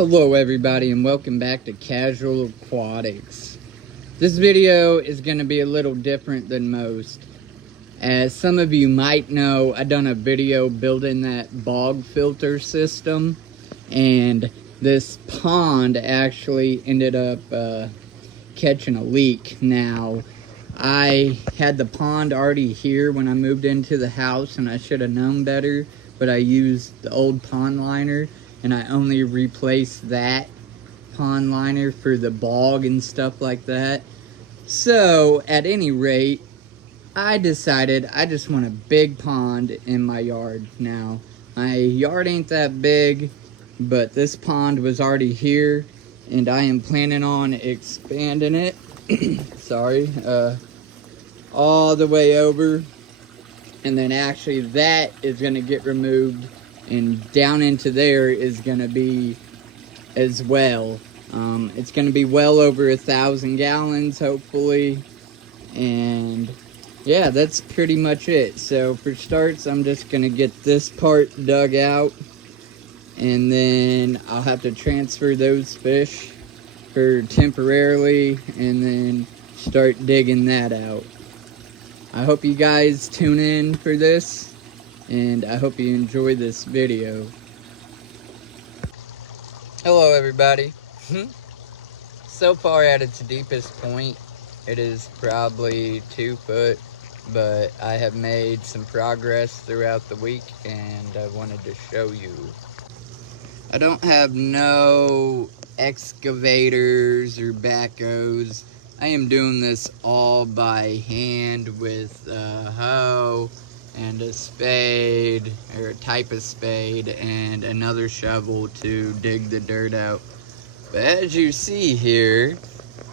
Hello everybody and welcome back to Casual Aquatics. This video is going to be a little different than most. As some of you might know, I done a video building that bog filter system, and this pond actually ended up catching a leak. Now, I had the pond already here when I moved into the house and I should have known better, but I used the old pond liner and I only replaced that pond liner for the bog and stuff like that. So, at any rate, I decided I just want a big pond in my yard. Now, my yard ain't that big, but this pond was already here, and I am planning on expanding it, all the way over, and then actually that is going to get removed, and down into there is going to be as well. It's going to be well over 1,000 gallons, hopefully, and yeah, that's pretty much it. So for starts, I'm just going to get this part dug out, and then I'll have to transfer those fish for temporarily, and then start digging that out. I hope you guys tune in for this, and I hope you enjoy this video. Hello everybody. So far at its deepest point, it is probably 2 foot, but I have made some progress throughout the week and I wanted to show you. I don't have no excavators or backhoes. I am doing this all by hand with a hoe and a spade, or a type of spade, and another shovel to dig the dirt out. But as you see here,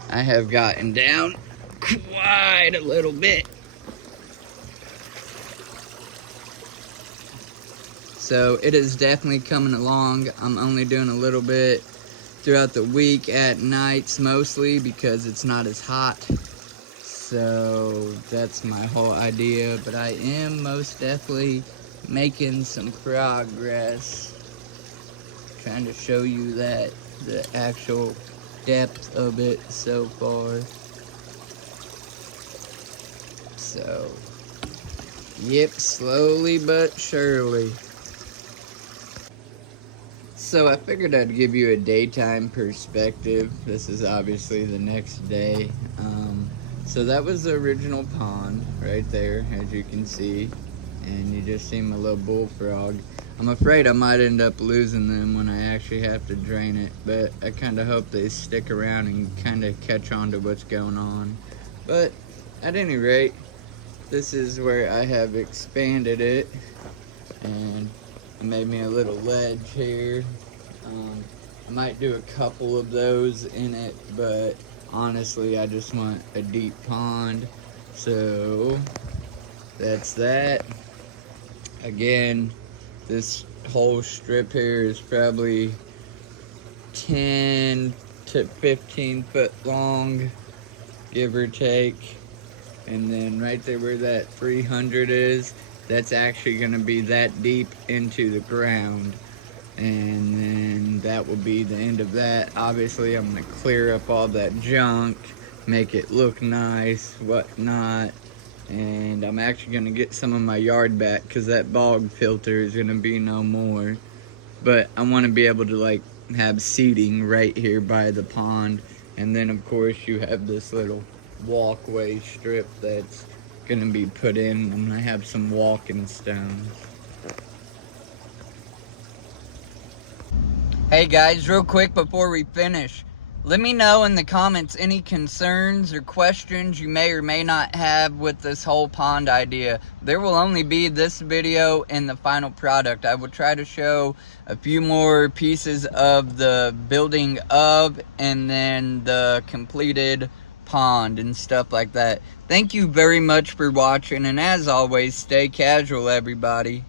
I have gotten down quite a little bit. So it is definitely coming along. I'm only doing a little bit throughout the week at nights mostly because it's not as hot. So that's my whole idea, but I am most definitely making some progress. Trying to show you that the actual depth of it so far. So, yep, slowly but surely. So I figured I'd give you a daytime perspective. This is obviously the next day. So that was the original pond right there, as you can see. And you just see my little bullfrog. I'm afraid I might end up losing them when I actually have to drain it, but I kind of hope they stick around and kind of catch on to what's going on. But at any rate, this is where I have expanded it, and I made me a little ledge here. I might do a couple of those in it, but honestly, I just want a deep pond. So that's that. Again, this whole strip here is probably 10 to 15 foot long, give or take. And then right there where that 300 is, that's actually going to be that deep into the ground. And then that will be the end of that. Obviously, I'm going to clear up all that junk, make it look nice, whatnot. And I'm actually going to get some of my yard back because that bog filter is going to be no more. But I want to be able to like have seating right here by the pond. And then of course you have this little walkway strip that's going to be put in. I'm going to have some walking stones. Hey guys, real quick before we finish, let me know in the comments any concerns or questions you may or may not have with this whole pond idea. There will only be this video and the final product. I will try to show a few more pieces of the building of and then the completed pond and stuff like that. Thank you very much for watching, and as always, stay casual everybody.